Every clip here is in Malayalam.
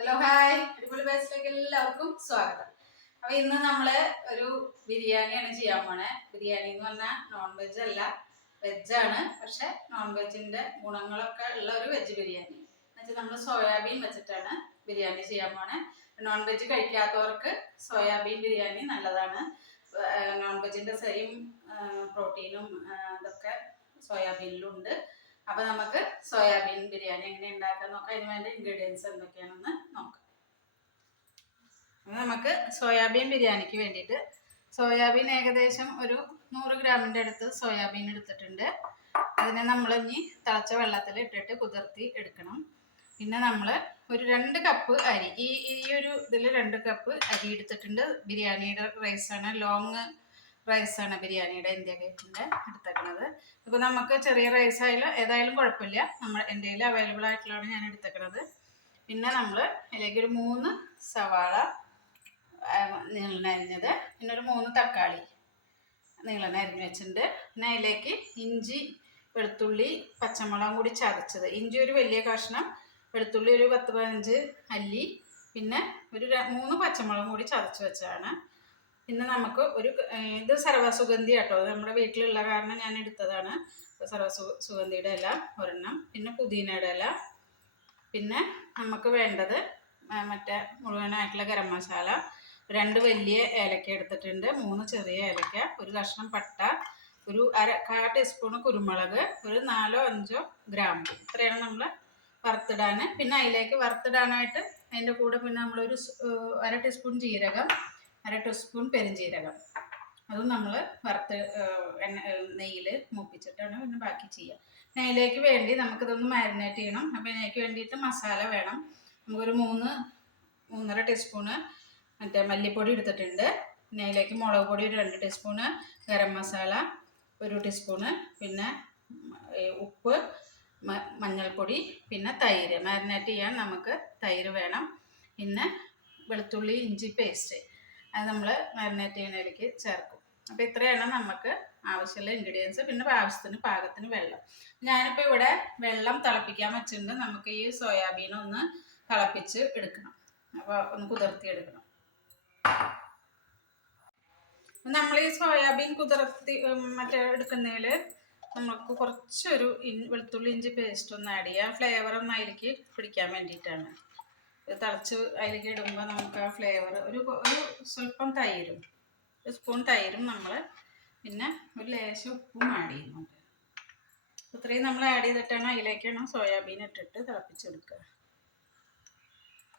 ഹലോ ഹായ് അടിപൊളി ബേസിലേക്ക് എല്ലാവർക്കും സ്വാഗതം. അപ്പൊ ഇന്ന് നമ്മൾ ഒരു ബിരിയാണിയാണ് ചെയ്യാൻ പോണേ. ബിരിയാണി എന്ന് പറഞ്ഞാൽ നോൺ വെജ് അല്ല വെജാണ് പക്ഷെ നോൺ വെജിന്റെ ഗുണങ്ങളൊക്കെ ഉള്ള ഒരു വെജ് ബിരിയാണി. എന്നുവെച്ചാൽ നമ്മൾ സോയാബീൻ വെച്ചിട്ടാണ് ബിരിയാണി ചെയ്യാൻ പോണേ. നോൺ വെജ് കഴിക്കാത്തവർക്ക് സോയാബീൻ ബിരിയാണി നല്ലതാണ്. നോൺ വെജിന്റെ സെയിം പ്രോട്ടീനും ഇതൊക്കെ സോയാബീനിലുണ്ട്. അപ്പൊ നമുക്ക് സോയാബീൻ ബിരിയാണി എങ്ങനെ ഉണ്ടാക്കാൻ നോക്കാം അതിന് വേണ്ട ഇൻഗ്രീഡിയൻസ് എന്തൊക്കെയാണെന്ന് നോക്കാം. നമുക്ക് സോയാബീൻ ബിരിയാണിക്ക് വേണ്ടിയിട്ട് സോയാബീൻ ഏകദേശം ഒരു നൂറ് ഗ്രാമിന്റെ അടുത്ത് സോയാബീൻ എടുത്തിട്ടുണ്ട്. അതിനെ നമ്മൾ ഇനി തിളച്ച വെള്ളത്തിൽ ഇട്ടിട്ട് കുതിർത്തി എടുക്കണം. പിന്നെ നമ്മൾ ഒരു രണ്ട് കപ്പ് അരി ഈ ഈ ഒരു ഇതിൽ രണ്ട് കപ്പ് അരി എടുത്തിട്ടുണ്ട്. ബിരിയാണിയുടെ റൈസാണ് ലോങ് റൈസാണ് ബിരിയാണിയുടെ ഇന്ത്യ ഗേറ്റിന്റെ എടുത്തേക്കുന്നത് അപ്പോൾ നമുക്ക് ചെറിയ റൈസായാലും ഏതായാലും കുഴപ്പമില്ല. നമ്മൾ എന്റെ കയ്യിൽ അവൈലബിൾ ആയിട്ടുള്ളതാണ് ഞാൻ എടുത്തേക്കുന്നത് പിന്നെ നമ്മൾ അതിലേക്ക് ഒരു മൂന്ന് സവാള നീളനരിഞ്ഞത് പിന്നെ ഒരു മൂന്ന് തക്കാളി നീളനരിഞ്ഞ് വെച്ചിട്ടുണ്ട്. പിന്നെ അതിലേക്ക് ഇഞ്ചി വെളുത്തുള്ളി പച്ചമുളകും കൂടി ചതച്ചത്. ഇഞ്ചി ഒരു വലിയ കഷ്ണം വെളുത്തുള്ളി ഒരു പത്ത് പതിനഞ്ച് അല്ലി. പിന്നെ ഒരു മൂന്ന് പച്ചമുളകും കൂടി ചതച്ച് വെച്ചതാണ്. പിന്നെ നമുക്ക് ഒരു ഇത് സർവസുഗന്ധി കേട്ടോ. നമ്മുടെ വീട്ടിലുള്ള കാരണം ഞാൻ എടുത്തതാണ്. സർവസു സുഗന്ധിയുടെ ഇല ഒരെണ്ണം പിന്നെ പുതിനയുടെ ഇല പിന്നെ നമുക്ക് വേണ്ടത് മറ്റേ മുഴുവനായിട്ടുള്ള ഗരം മസാല രണ്ട് വലിയ ഏലക്ക എടുത്തിട്ടുണ്ട് മൂന്ന് ചെറിയ ഏലക്ക ഒരു കഷ്ണം പട്ട ഒരു അര കാ ടീസ്പൂൺ കുരുമുളക് ഒരു നാലോ അഞ്ചോ ഗ്രാമ്പു. ഇത്രയാണ് നമ്മൾ വറുത്തിടാൻ പിന്നെ അതിലേക്ക് വറുത്തിടാനായിട്ട് അതിന്റെ കൂടെ പിന്നെ നമ്മളൊരു അര ടീസ്പൂൺ ജീരകം അര ടീസ്പൂൺ പെരുംജീരകം. അതും നമ്മൾ വറുത്ത് നെയ്യിൽ മൂപ്പിച്ചിട്ടാണ് പിന്നെ ബാക്കി ചെയ്യുക നെയ്യിലേക്ക് വേണ്ടി നമുക്കിതൊന്ന് മാരിനേറ്റ് ചെയ്യണം. അപ്പോൾ ഇതിലേക്ക് വേണ്ടിയിട്ട് മസാല വേണം. നമുക്കൊരു മൂന്ന് മൂന്നര ടീസ്പൂണ് മറ്റേ മല്ലിപ്പൊടി എടുത്തിട്ടുണ്ട്. പിന്നെ അതിലേക്ക് മുളക് പൊടി ഒരു രണ്ട് ടീസ്പൂണ് ഗരം മസാല ഒരു ടീസ്പൂണ് പിന്നെ ഉപ്പ് മഞ്ഞൾപ്പൊടി പിന്നെ തൈര്. മാരിനേറ്റ് ചെയ്യാൻ നമുക്ക് തൈര് വേണം. പിന്നെ വെളുത്തുള്ളി ഇഞ്ചി പേസ്റ്റ്. അത് നമ്മൾ മാരിനേറ്റ് ചെയ്യുന്നതിലേക്ക് ചേർക്കും. അപ്പോൾ ഇത്രയാണ് നമുക്ക് ആവശ്യമുള്ള ഇൻഗ്രീഡിയൻസ് പിന്നെ ആവശ്യത്തിന് പാകത്തിന് വെള്ളം. ഞാനിപ്പോൾ ഇവിടെ വെള്ളം തിളപ്പിക്കാൻ വെച്ചിട്ടുണ്ട്. നമുക്ക് ഈ സോയാബീൻ ഒന്ന് തിളപ്പിച്ച് എടുക്കണം. അപ്പോൾ ഒന്ന് കുതിർത്തി എടുക്കണം നമ്മൾ ഈ സോയാബീൻ കുതിർത്തി മറ്റേ എടുക്കുന്നതിൽ നമുക്ക് കുറച്ചൊരു ഇൻ വെളുത്തുള്ളി ഇഞ്ചി പേസ്റ്റ് ഒന്ന് ആഡ് ചെയ്യുക ഫ്ലേവർ ഒന്ന് അതിലേക്ക് പിടിക്കാൻ വേണ്ടിയിട്ടാണ്. തിളച്ച് അതിലേക്ക് ഇടുമ്പോൾ നമുക്ക് ആ ഫ്ലേവർ ഒരു ഒരു സ്വല്പം തൈരും ഒരു സ്പൂൺ തൈരും നമ്മൾ പിന്നെ ഒരു ലേശം ഉപ്പും ആഡ് ചെയ്യുന്നുണ്ട്. ഇത്രയും നമ്മൾ ആഡ് ചെയ്തിട്ടാണ് അതിലേക്കാണ് സോയാബീൻ ഇട്ടിട്ട് തിളപ്പിച്ചെടുക്കുക.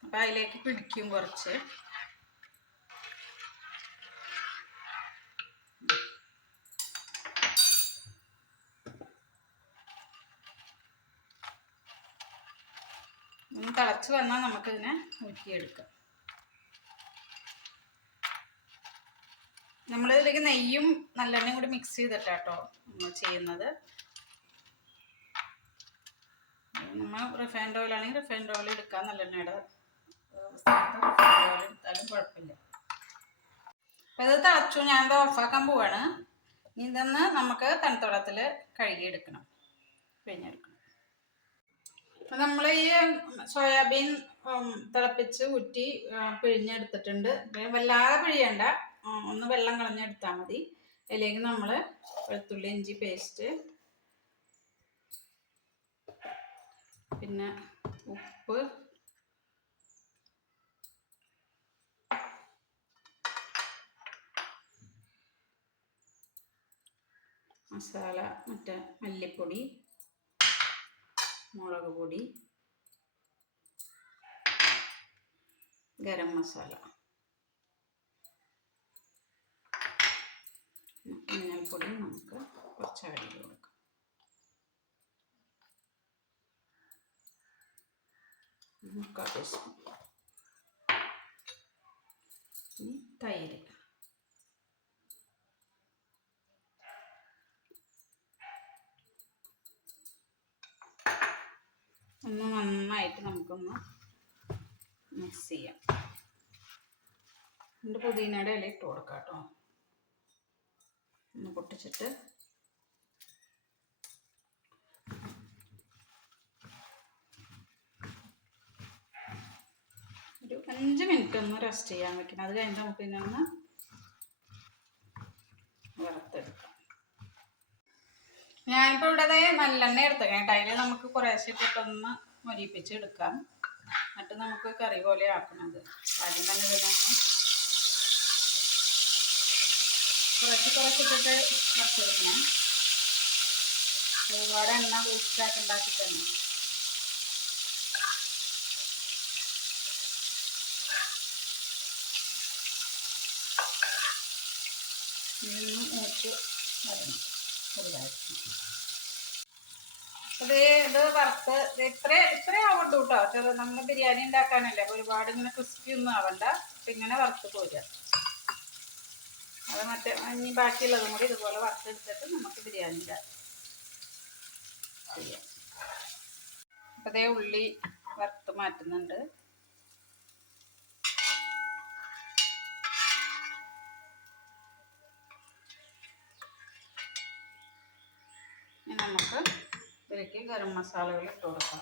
അപ്പം അതിലേക്ക് പിടിക്കും കുറച്ച് ഒന്ന് തിളച്ച് വന്നാൽ നമുക്കിതിനെ ഊറ്റിയെടുക്കാം. നമ്മളിതിലേക്ക് നെയ്യും നല്ലെണ്ണയും കൂടി മിക്സ് ചെയ്തിട്ടാട്ടോ നമ്മൾ ചെയ്യുന്നത്. നമ്മൾ റിഫൈൻഡ് ഓയിൽ ആണെങ്കിൽ റിഫൈൻഡ് ഓയിൽ എടുക്കാം. നല്ലെണ്ണയുടെ റിഫൈൻഡ് ഓയിൽ എടുത്താലും കുഴപ്പമില്ല. അപ്പം ഇത് തിളച്ചു ഞാൻ ഇത് ഓഫാക്കാൻ പോവാണ്. ഇതൊന്ന് നമുക്ക് തണുത്തോളത്തിൽ കഴുകിയെടുക്കണം. പിഴിഞ്ഞെടുക്കണം. നമ്മൾ ഈ സോയാബീൻ തിളപ്പിച്ച് ഊറ്റി പിഴിഞ്ഞെടുത്തിട്ടുണ്ട്. വല്ലാതെ പിഴിയണ്ട. ഒന്ന് വെള്ളം കളഞ്ഞെടുത്താൽ മതി. അതിലേക്ക് നമ്മൾ വെളുത്തുള്ളി ഇഞ്ചി പേസ്റ്റ് പിന്നെ ഉപ്പ് മസാല മറ്റേ മല്ലിപ്പൊടി മുളക് പൊടി ഗരം മസാല മഞ്ഞൾപ്പൊടി നമുക്ക് കുറച്ച് ആഡ് ചെയ്ത് കൊടുക്കാം. മുക്കാൽ ടീസ്പൂൺ. തൈര് ഒന്ന് നന്നായിട്ട് നമുക്കൊന്ന് മിക്സ് ചെയ്യാം. എന്റെ പുതിനയുടെ ഇല ഇട്ട് കൊടുക്കാം കേട്ടോ. ഒന്ന് പൊട്ടിച്ചിട്ട്. ഒരു അഞ്ച് മിനിറ്റ് ഒന്ന് റെസ്റ്റ് ചെയ്യാൻ വെക്കണം. അത് കഴിഞ്ഞിട്ട് നമുക്ക് ഇതിനെ ഒന്ന് വറുത്തെടുക്കാം. ഞാനിപ്പോൾ ഇവിടെ നല്ലെണ്ണ എടുത്തേക്കാം കേട്ടോ. അതിൽ നമുക്ക് കുറേശ്ശെ ഇട്ടിട്ടൊന്ന് മൊരിപ്പിച്ച് എടുക്കാം. എന്നിട്ട് നമുക്ക് കറി പോലെ ആക്കണത്. ആദ്യം തന്നെ വരുന്നു കുറച്ച് കുറച്ചിട്ടിട്ട് വറുത്തെടുക്കണം ഒരുപാട് എണ്ണ വേസ്റ്റാക്കി തന്നെ ഇന്നും ഊറ്റ് വരണം. ചെറുതായിട്ട്. അത് ഇത് വറുത്ത് ഇത്ര ഇത്ര ആവണ്ട കേട്ടോ ചെറു ബിരിയാണി ഉണ്ടാക്കാനല്ലേ അപ്പോൾ ഒരുപാട് ഇങ്ങനെ ക്രിസ്പി ഒന്നും ആവണ്ട. അപ്പം ഇങ്ങനെ വറുത്ത് പോരുക. അത് മറ്റേ ഇനി ബാക്കിയുള്ളതും കൂടി ഇതുപോലെ വറുത്തെടുത്തിട്ട് നമുക്ക് ബിരിയാണി ചെയ്യാം. അപ്പം അതേ ഉള്ളി വറുത്ത് മാറ്റുന്നുണ്ട്. നമുക്ക് ഇതിലേക്ക് ഗരം മസാലകൾ ഇട്ട് കൊടുക്കാം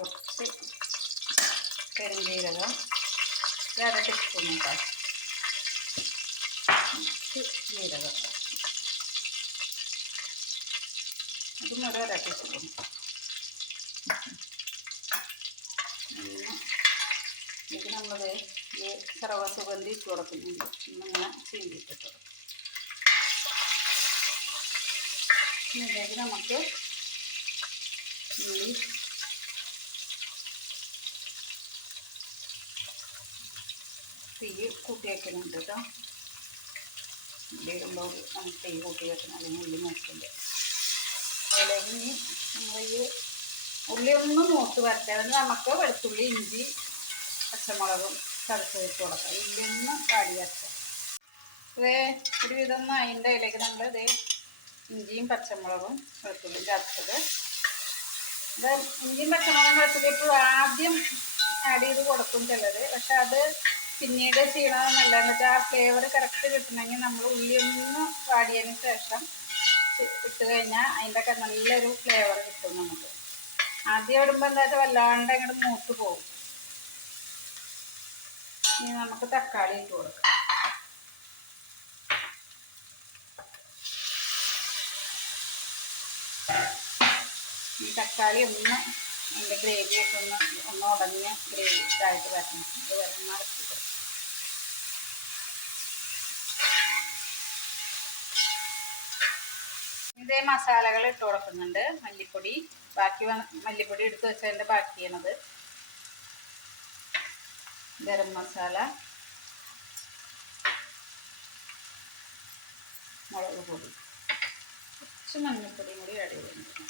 കുറച്ച് പെരുംജീരകം അര ടീസ്പൂൺ കുറച്ച് ജീരകം. അതും ഒരു അര ടീസ്പൂൺ ഇത് നമ്മൾ ഈ സർവസുഗന്ധി ഇട്ട് കൊടുക്കുന്നുണ്ട്. ഇന്നിങ്ങനെ കൊടുക്കും. ഇതിലേക്ക് നമുക്ക് ഉള്ളി തീ കൂട്ടി വയ്ക്കുന്നുണ്ട് കേട്ടോ ഉള്ളി ഇടുമ്പോൾ നമുക്ക് തീ കൂട്ടി വയ്ക്കണം അല്ലെങ്കിൽ ഉള്ളി നോക്കില്ല അതിലേക്ക് ഇനി നമ്മൾ ഈ ഉള്ളി ഒന്ന് മൂത്ത് വരട്ടെ. നമുക്ക് വെളുത്തുള്ളി ഇഞ്ചി പച്ചമുളകും ചതച്ച് വെച്ച് കൊടുക്കാം. ഉള്ളി ഒന്ന് കാടി വരട്ടെ. ഇതേ ഒരുവിധം അതിന്റെ അതിലേക്ക് നമ്മൾ ഇതേ ഇഞ്ചിയും പച്ചമുളകും വെളുത്തുള്ളി ചേർത്തത്. ഇഞ്ചിയും പച്ചമുളകും വെളുത്തുള്ളി ഇപ്പോൾ ആദ്യം ആഡ് ചെയ്ത് കൊടുക്കും ചിലർ പക്ഷെ അത് പിന്നീട് ചെയ്യണമെന്നല്ല എന്നിട്ട് ആ ഫ്ലേവർ കറക്റ്റ് കിട്ടണമെങ്കിൽ നമ്മൾ ഉള്ളി ഒന്ന് വാടിയതിന് ശേഷം ഇട്ട് കഴിഞ്ഞാൽ അതിന്റെ ഒക്കെ നല്ലൊരു ഫ്ലേവർ കിട്ടും നമുക്ക്. ആദ്യം ഇടുമ്പോൾ എന്താ വെച്ചാൽ വല്ലാണ്ട് അങ്ങോട്ട് മൂത്ത് പോകും. ഇനി നമുക്ക് തക്കാളി ഇട്ട് കൊടുക്കാം. തക്കാളി ഒന്ന് അതിന്റെ ഗ്രേവിയൊക്കെ ഒന്ന് ഒന്ന് ഉടഞ്ഞ് ഗ്രേവി ഇതായിട്ട് വരണം. ഇത് വരെ മറക്കി ഇതേ മസാലകൾ ഇട്ട് കൊടുക്കുന്നുണ്ട് മല്ലിപ്പൊടി. ബാക്കി മല്ലിപ്പൊടി എടുത്ത് വെച്ചതിന്റെ ബാക്കിയാണത്. ഗരം മസാല മുളക് പൊടി കുറച്ച് മഞ്ഞൾപ്പൊടിയും കൂടി ആഡ് ചെയ്യുന്നുണ്ട്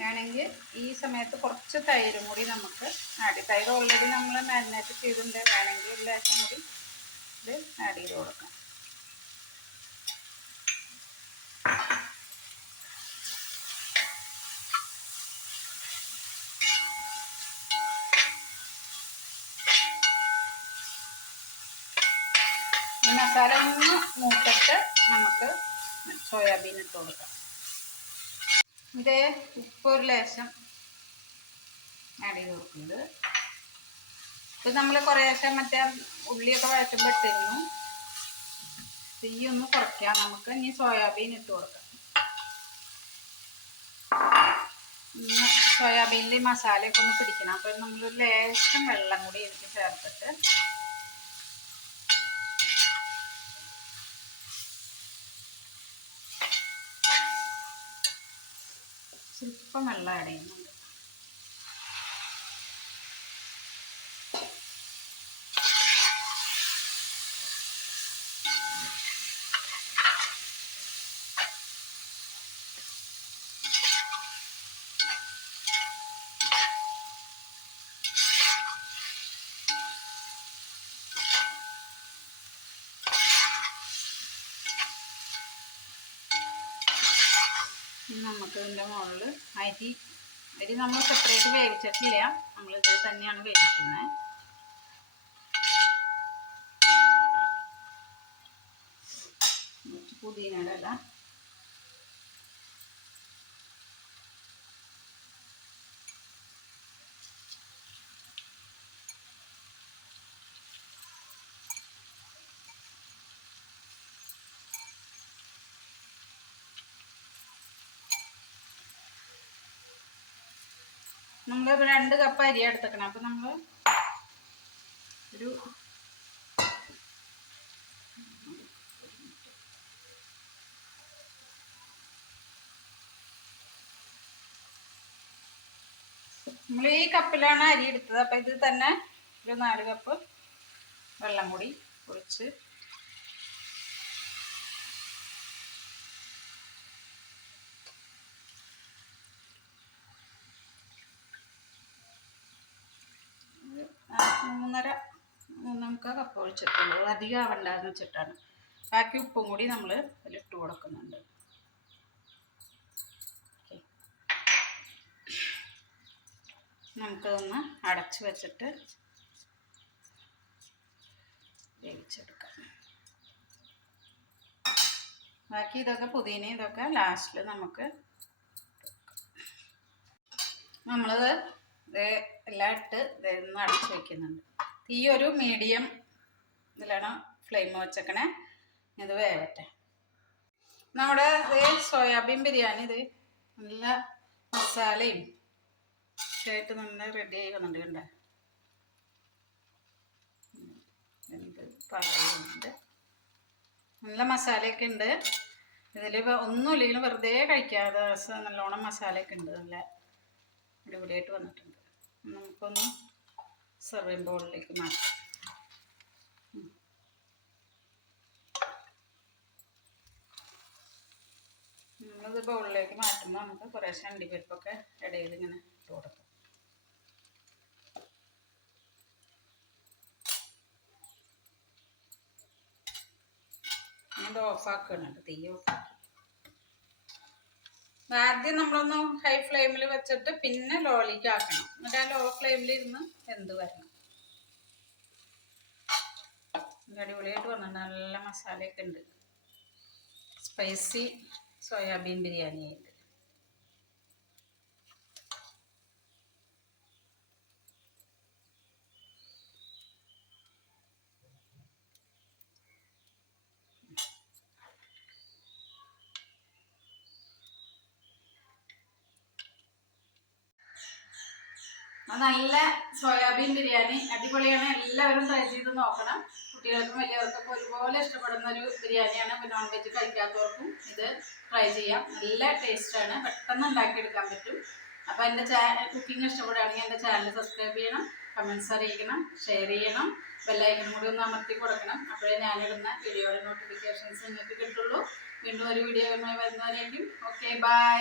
വേണമെങ്കിൽ ഈ സമയത്ത് കുറച്ച് തൈരും കൂടി നമുക്ക് ആഡ് തൈര് ഓൾറെഡി നമ്മൾ മാരിനേറ്റ് ചെയ്തിട്ടുണ്ട്. വേണമെങ്കിൽ ഒരു കൂടി ഇത് ആഡ് ചെയ്ത് കൊടുക്കാം. ഈ മസാല ഒന്ന് മൂത്തിട്ട് നമുക്ക് സോയാബീൻ ഇട്ട് കൊടുക്കാം. ഇതേ ഉപ്പ് ഒരു ലേശം ആഡ് ചെയ്ത് കൊടുക്കുന്നത് ഇപ്പം നമ്മൾ കുറേശ്ശെ മറ്റേ ഉള്ളിയൊക്കെ വഴറ്റുമ്പോൾ ഇട്ടിരുന്നു. തീ ഒന്ന് കുറയ്ക്കാം നമുക്ക്. ഇനി സോയാബീൻ ഇട്ട് കൊടുക്കാം. സോയാബീനിൽ മസാലയൊക്കെ ഒന്ന് പിടിക്കണം. അപ്പം നമ്മളൊരു ലേശം വെള്ളം കൂടി ഇതിൽ ചേർത്തിട്ട് സ്വല്പം വെള്ളം ആഡ് നമുക്ക് ഇതിന്റെ മുകളിൽ അരി അരി നമ്മൾ സെപ്പറേറ്റ് വേവിച്ചിട്ടില്ല. നമ്മൾ ഇതിൽ തന്നെയാണ് വേവിക്കുന്നത്. പുതിയ ഇല നമ്മൾ രണ്ട് കപ്പ് അരി എടുത്തേക്കണം. അപ്പം നമ്മൾ ഒരു നമ്മൾ ഈ കപ്പിലാണ് അരി എടുത്തത്. അപ്പം ഇത് തന്നെ ഒരു നാല് കപ്പ് വെള്ളം കൂടി ഒഴിച്ച് ആ, മൂന്നര നമുക്ക് കപ്പ് ഒഴിച്ചിട്ടുള്ളൂ അധികം ആവണ്ടെന്ന് വെച്ചിട്ടാണ്. ബാക്കി ഉപ്പും കൂടി നമ്മൾ അതിലിട്ട് കൊടുക്കുന്നുണ്ട്. നമുക്കതൊന്ന് അടച്ച് വെച്ചിട്ട് വേവിച്ചെടുക്കാം. ബാക്കി ഇതൊക്കെ പുതിന ഇതൊക്കെ ലാസ്റ്റിൽ നമുക്ക് നമ്മളത് എല്ലാം ഇട്ട് ഇതൊന്ന് അടച്ചു വെക്കുന്നുണ്ട്. തീ ഒരു മീഡിയം ഇതിലാണ് ഫ്ലെയിം വെച്ചേക്കണേ. ഇത് വേവട്ടെ. നമ്മുടെ ഇത് സോയാബീൻ ബിരിയാണി ഇത് നല്ല മസാലയും ആയിട്ട് നല്ല റെഡി ആയി വന്നിട്ട് കണ്ടേ നല്ല മസാലയൊക്കെ ഉണ്ട്. ഇതിൽ ഒന്നുമില്ലെങ്കിലും വെറുതെ കഴിക്കാതെ നല്ലോണം മസാലയൊക്കെ ഉണ്ട്. നല്ല അടിപൊളിയായിട്ട് വന്നിട്ടുണ്ട്. നമുക്കൊന്ന് സെർവിങ് ബോളിലേക്ക് മാറ്റാം. നമ്മളിത് ബൗളിലേക്ക് മാറ്റുമ്പോൾ നമുക്ക് കുറേശ്ശെ അണ്ടിപ്പരിപ്പൊക്കെ ഇടയിൽ ഇങ്ങനെ ഇട്ട് കൊടുക്കാം. ഇത് ഓഫാക്കുന്നുണ്ട് തീ ഓഫാക്കി ആദ്യം നമ്മളൊന്ന് ഹൈ ഫ്ലെയിമിൽ വെച്ചിട്ട് പിന്നെ ലോയിലേക്ക് ആക്കണം. എന്നിട്ട് ആ ലോ ഫ്ലെയിമിൽ ഇരുന്ന് എന്ത് വരണം. അടിപൊളിയായിട്ട് വന്നിട്ടുണ്ട് നല്ല മസാലയൊക്കെ ഉണ്ട്. സ്പൈസി സോയാബീൻ ബിരിയാണി ആയിട്ട് ആ നല്ല സോയാബീൻ ബിരിയാണി അടിപൊളിയാണ്. എല്ലാവരും ട്രൈ ചെയ്ത് നോക്കണം. കുട്ടികൾക്കും വലിയവർക്കൊക്കെ ഒരുപോലെ ഇഷ്ടപ്പെടുന്ന ഒരു ബിരിയാണിയാണ്. നോൺ വെജ് കഴിക്കാത്തവർക്കും ഇത് ട്രൈ ചെയ്യാം. നല്ല ടേസ്റ്റാണ് പെട്ടെന്ന് ഉണ്ടാക്കിയെടുക്കാൻ പറ്റും. അപ്പോൾ എന്റെ ചാനൽ കുക്കിംഗ് ഇഷ്ടപ്പെടുകയാണെങ്കിൽ എന്റെ ചാനൽ സബ്സ്ക്രൈബ് ചെയ്യണം. കമൻസ് അറിയിക്കണം. ഷെയർ ചെയ്യണം. ബെല്ലൈക്കനും കൂടി ഒന്ന് അമർത്തി കൊടുക്കണം. അപ്പോഴേ ഞാനിടുന്ന വീഡിയോയുടെ നോട്ടിഫിക്കേഷൻസ് നിങ്ങൾക്ക് കിട്ടുള്ളൂ. വീണ്ടും ഒരു വീഡിയോയുമായി വരുന്നവരേക്കും. Okay bye